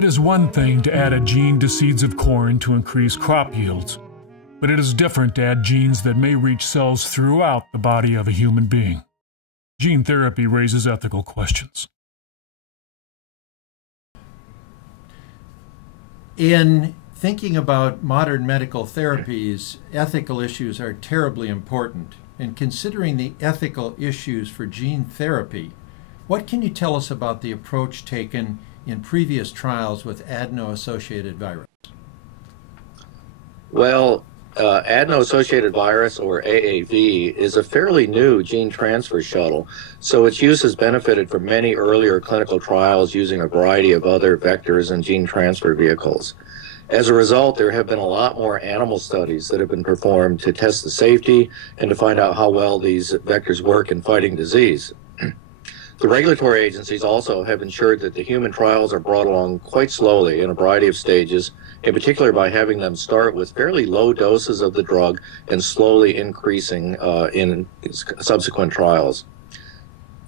It is one thing to add a gene to seeds of corn to increase crop yields, but it is different to add genes that may reach cells throughout the body of a human being. Gene therapy raises ethical questions. In thinking about modern medical therapies, ethical issues are terribly important. And considering the ethical issues for gene therapy, what can you tell us about the approach taken in previous trials with adeno-associated virus? Well, adeno-associated virus, or AAV, is a fairly new gene transfer shuttle, so its use has benefited from many earlier clinical trials using a variety of other vectors and gene transfer vehicles. As a result, there have been a lot more animal studies that have been performed to test the safety and to find out how well these vectors work in fighting disease. The regulatory agencies also have ensured that the human trials are brought along quite slowly in a variety of stages, in particular by having them start with fairly low doses of the drug and slowly increasing in subsequent trials.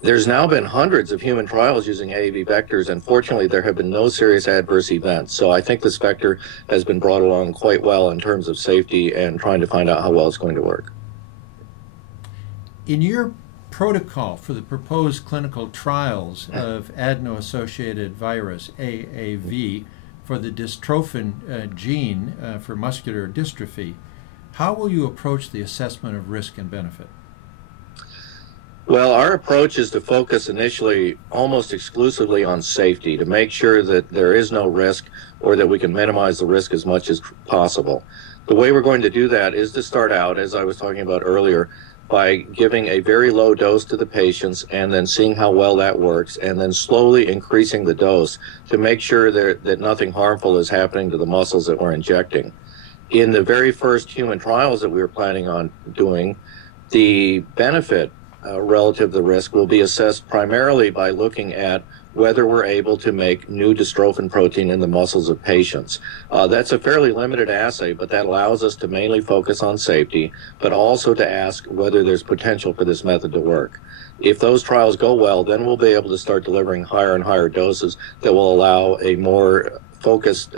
There's now been hundreds of human trials using AAV vectors, and fortunately there have been no serious adverse events. So I think this vector has been brought along quite well in terms of safety and trying to find out how well it's going to work. In your protocol for the proposed clinical trials of adeno-associated virus, AAV, for the dystrophin gene for muscular dystrophy, how will you approach the assessment of risk and benefit? Well, our approach is to focus initially almost exclusively on safety to make sure that there is no risk or that we can minimize the risk as much as possible. The way we're going to do that is to start out, as I was talking about earlier, by giving a very low dose to the patients and then seeing how well that works, and then slowly increasing the dose to make sure that nothing harmful is happening to the muscles that we're injecting. In the very first human trials that we were planning on doing, the benefit relative to the risk will be assessed primarily by looking at whether we're able to make new dystrophin protein in the muscles of patients. That's a fairly limited assay, but that allows us to mainly focus on safety, but also to ask whether there's potential for this method to work. If those trials go well, then we'll be able to start delivering higher and higher doses that will allow a more focused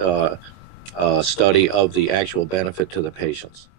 study of the actual benefit to the patients.